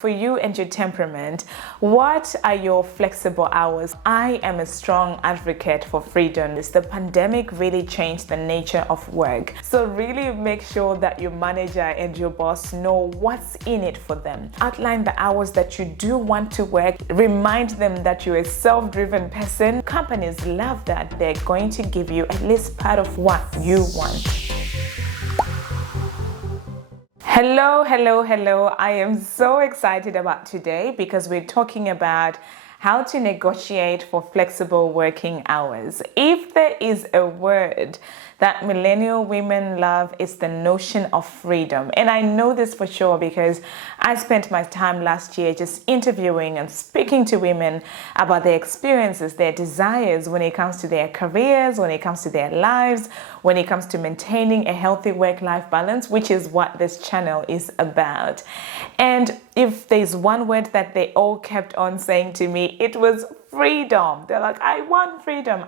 For you and your temperament, what are your flexible hours? I am a strong advocate for freedom. The pandemic really changed the nature of work. So really make sure that your manager and your boss know what's in it for them. Outline the hours that you do want to work. Remind them that you're a self-driven person. Companies love that. They're going to give you at least part of what you want. Hello. I am so excited about today because we're talking about how to negotiate for flexible working hours. If there is a word that millennial women love, it's the notion of freedom. And I know this for sure because I spent my time last year just interviewing and speaking to women about their experiences, their desires when it comes to their careers, when it comes to their lives, when it comes to maintaining a healthy work-life balance, which is what this channel is about. And if there's one word that they all kept on saying to me, it was freedom. They're like, I want freedom.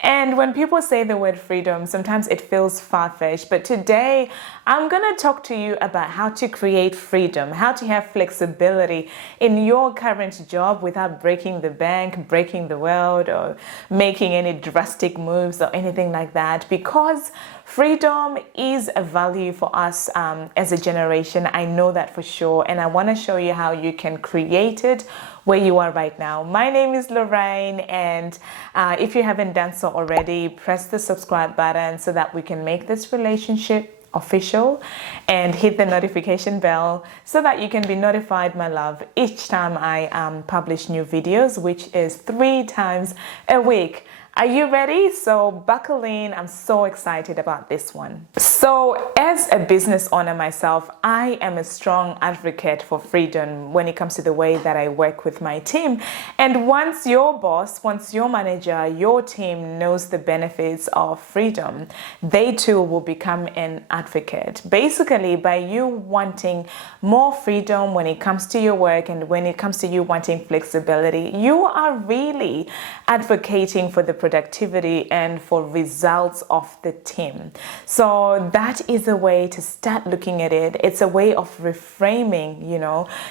And when people say the word freedom, sometimes it feels far-fetched. But today, I'm going to talk to you about how to create freedom, how to have flexibility in your current job without breaking the bank, breaking the world, or making any drastic moves or anything like that. Because freedom is a value for us as a generation. I know that for sure. And I want to show you how you can create it where you are right now. My name is Lorraine, and if you haven't done so already, press the subscribe button so that we can make this relationship official, and hit the notification bell so that you can be notified, my love, each time I publish new videos, which is 3 times a week. Are you ready? So buckle in. I'm so excited about this one. So as a business owner myself, I am a strong advocate for freedom when it comes to the way that I work with my team. And once your boss, once your manager, your team knows the benefits of freedom, they too will become an advocate. Basically, by you wanting more freedom when it comes to your work and when it comes to you wanting flexibility, you are really advocating for the productivity and for results of the team. So that is a way to start looking at it. It's a way of reframing,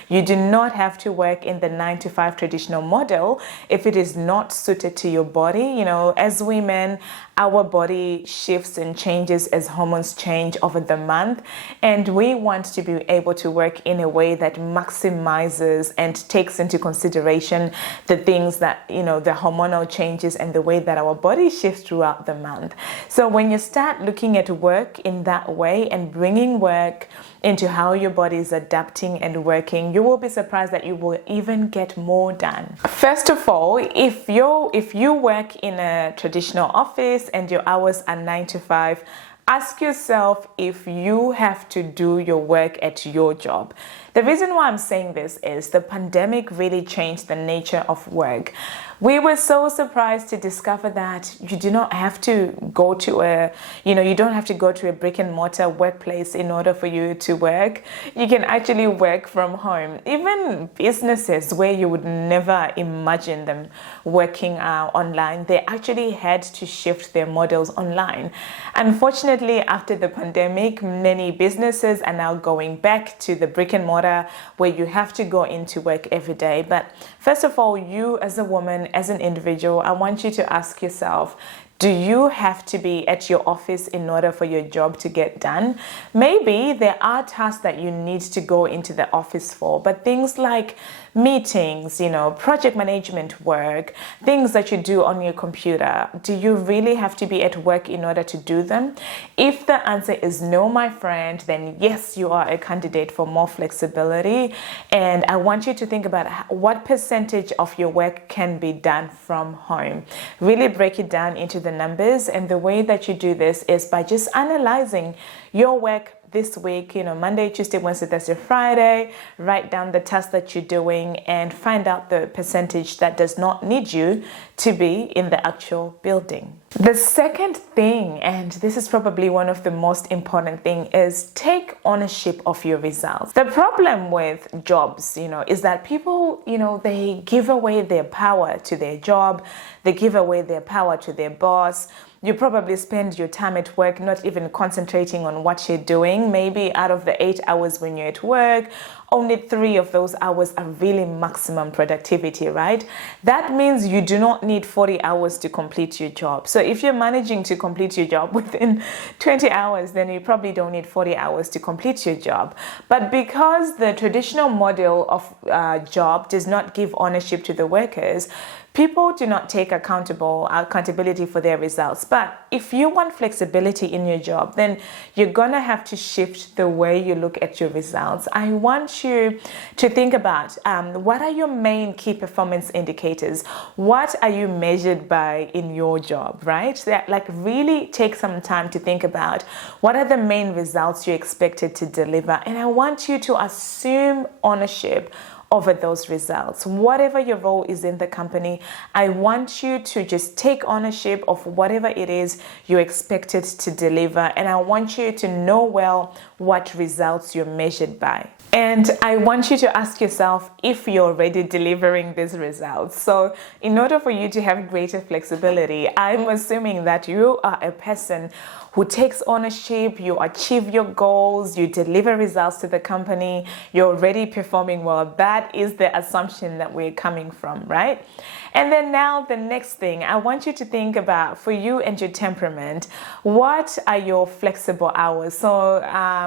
you do not have to work in the 9-to-5 traditional model if it is not suited to your body. As women, our body shifts and changes as hormones change over the month, and we want to be able to work in a way that maximizes and takes into consideration the things that, the hormonal changes and the way that our body shifts throughout the month. So when you start looking at work in that way and bringing work into how your body is adapting and working, you will be surprised that you will even get more done. First of all, if you work in a traditional office and your hours are 9 to 5, ask yourself if you have to do your work at your job. The reason why I'm saying this is the pandemic really changed the nature of work. We were so surprised to discover that you do not have to go to you don't have to go to a brick and mortar workplace in order for you to work. You can actually work from home. Even businesses where you would never imagine them working online, they actually had to shift their models online. Unfortunately, after the pandemic, many businesses are now going back to the brick and mortar where you have to go into work every day. But first of all, you as a woman, as an individual, I want you to ask yourself, do you have to be at your office in order for your job to get done? Maybe there are tasks that you need to go into the office for, but things like meetings, project management work, things that you do on your computer, do you really have to be at work in order to do them? If the answer is no, my friend, then yes, you are a candidate for more flexibility. And I want you to think about what percentage of your work can be done from home. Really break it down into the numbers, and the way that you do this is by just analyzing your work this week, Monday, Tuesday, Wednesday, Thursday, Friday. Write down the tasks that you're doing and find out the percentage that does not need you to be in the actual building. The second thing, and this is probably one of the most important thing, is take ownership of your results. The problem with jobs, is that people, they give away their power to their job. They give away their power to their boss. you probably spend your time at work not even concentrating on what you're doing. Maybe out of the 8 hours when you're at work, only 3 of those hours are really maximum productivity, right? That means you do not need 40 hours to complete your job. So if you're managing to complete your job within 20 hours, then you probably don't need 40 hours to complete your job. But because the traditional model of job does not give ownership to the workers, people do not take accountability for their results. But if you want flexibility in your job, then you're gonna have to shift the way you look at your results. I want you to think about what are your main key performance indicators? What are you measured by in your job, right? Like really take some time to think about what are the main results you're expected to deliver. And I want you to assume ownership over those results. Whatever your role is in the company, I want you to just take ownership of whatever it is you're expected to deliver. And I want you to know well what results you're measured by. And I want you to ask yourself if you're already delivering these results. So in order for you to have greater flexibility, I'm assuming that you are a person who takes ownership, you achieve your goals, you deliver results to the company, you're already performing well. That is the assumption that we're coming from, right? And then now the next thing, I want you to think about, for you and your temperament, what are your flexible hours? So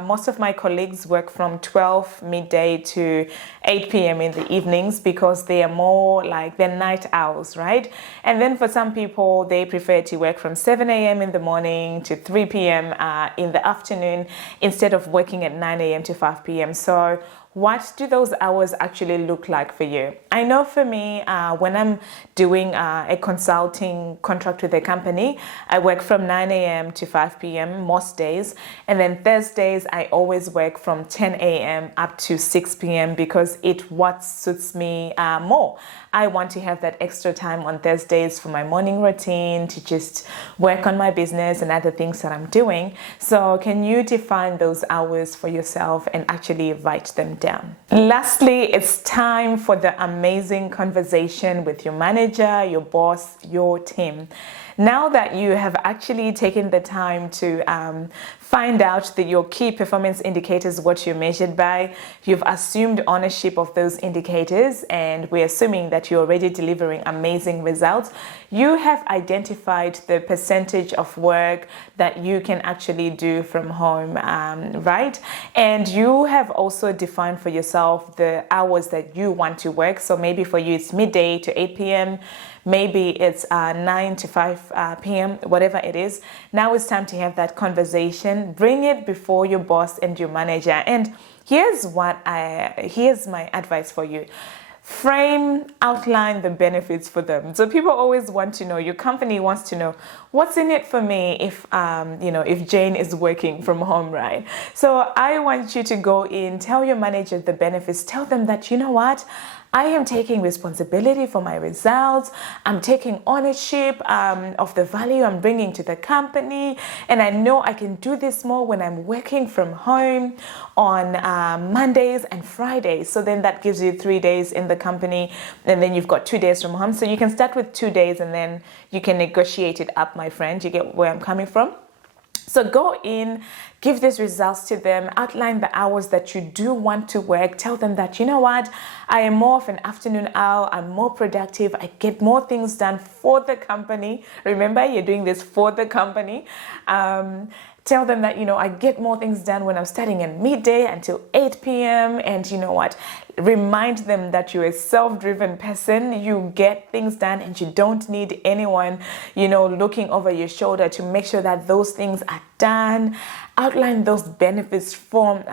most of my colleagues work from 12 midday to 8 p.m. in the evenings because they are more like they're night owls, right? And then for some people, they prefer to work from 7 a.m. in the morning to 3 p.m. In the afternoon instead of working at 9 a.m. to 5 p.m. So what do those hours actually look like for you? I know for me, when I'm doing a consulting contract with a company, I work from 9 a.m. to 5 p.m. most days. And then Thursdays, I always work from 10 a.m. up to 6 p.m. because what suits me more. I want to have that extra time on Thursdays for my morning routine to just work on my business and other things that I'm doing. So can you define those hours for yourself and actually write them down? Lastly, it's time for the amazing conversation with your manager, your boss, your team. Now that you have actually taken the time to find out your key performance indicators, what you're measured by, you've assumed ownership of those indicators, and we're assuming that you're already delivering amazing results. You have identified the percentage of work that you can actually do from home, right? And you have also defined for yourself the hours that you want to work. So maybe for you, it's midday to 8 p.m. Maybe it's 9 to 5 p.m., whatever it is. Now it's time to have that conversation. Bring it before your boss and your manager. And here's my advice for you. Outline the benefits for them. So people always want to know, your company wants to know, what's in it for me if Jane is working from home, right? So I want you to go in, tell your manager the benefits, tell them that, you know what, I am taking responsibility for my results. I'm taking ownership of the value I'm bringing to the company. And I know I can do this more when I'm working from home on Mondays and Fridays. So then that gives you 3 days in the company. And then you've got 2 days from home. So you can start with 2 days and then you can negotiate it up, my friend. You get where I'm coming from? So go in, give these results to them, outline the hours that you do want to work, tell them that, you know what, I am more of an afternoon owl, I'm more productive, I get more things done for the company. Remember, you're doing this for the company. Tell them that, I get more things done when I'm starting at midday until 8 p.m. And you know what? Remind them that you're a self-driven person. You get things done and you don't need anyone, looking over your shoulder to make sure that those things are done. Outline those benefits for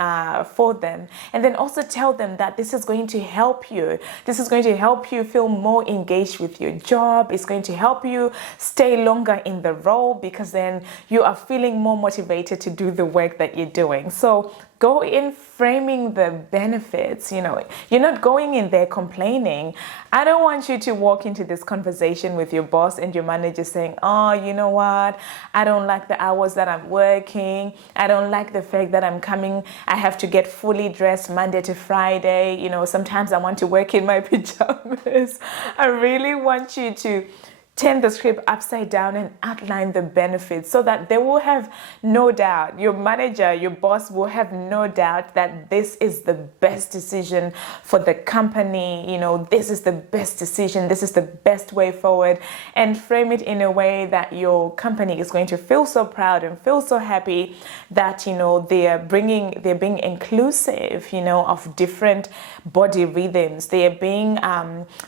them. And then also tell them that this is going to help you. This is going to help you feel more engaged with your job. It's going to help you stay longer in the role because then you are feeling more motivated to do the work that you're doing. So go in framing the benefits. You're not going in there complaining. I don't want you to walk into this conversation with your boss and your manager saying, oh, you know what? I don't like the hours that I'm working. I don't like the fact that I have to get fully dressed Monday to Friday. Sometimes I want to work in my pajamas. I really want you to turn the script upside down and outline the benefits so that they will have no doubt, your manager, your boss will have no doubt that this is the best decision for the company. You know, this is the best decision, this is the best way forward, and frame it in a way that your company is going to feel so proud and feel so happy that, you know, they're being inclusive, you know, of different body rhythms. They're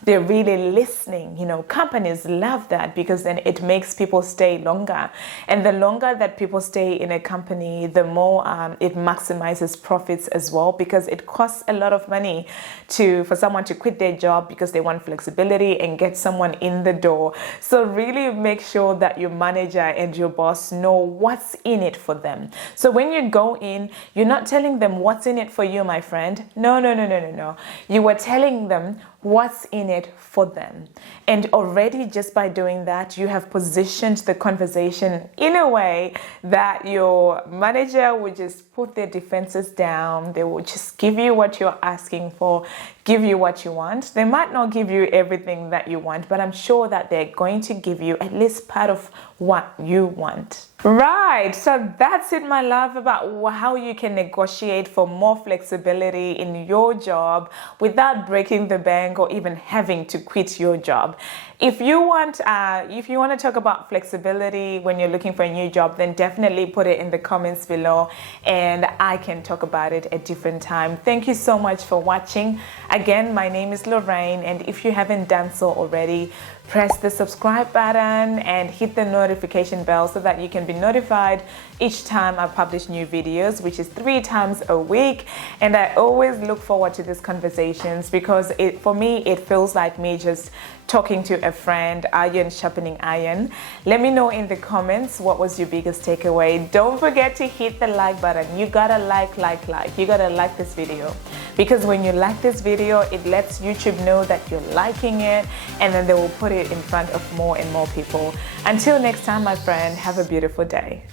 really listening. You know, companies love that because then it makes people stay longer, and the longer that people stay in a company, the more it maximizes profits as well, because it costs a lot of money for someone to quit their job because they want flexibility and get someone in the door. So really make sure that your manager and your boss know what's in it for them. So when you go in, you're not telling them what's in it for you, my friend. No. You are telling them what's in it for them. And already just by doing that, you have positioned the conversation in a way that your manager will just put their defenses down. They will just give you what you're asking for, give you what you want. They might not give you everything that you want, but I'm sure that they're going to give you at least part of what you want. Right, so that's it, my love, about how you can negotiate for more flexibility in your job without breaking the bank or even having to quit your job. If you want to talk about flexibility when you're looking for a new job, then definitely put it in the comments below and I can talk about it at a different time. Thank you so much for watching. Again, my name is Lorraine, and if you haven't done so already, press the subscribe button and hit the notification bell so that you can be notified each time I publish new videos, which is 3 times a week. And I always look forward to these conversations because for me, it feels like me just talking to a friend, iron sharpening iron. Let me know in the comments what was your biggest takeaway. Don't forget to hit the like button. You gotta like. You gotta like this video, because when you like this video, it lets YouTube know that you're liking it, and then they will put it in front of more and more people. Until next time, my friend, have a beautiful day.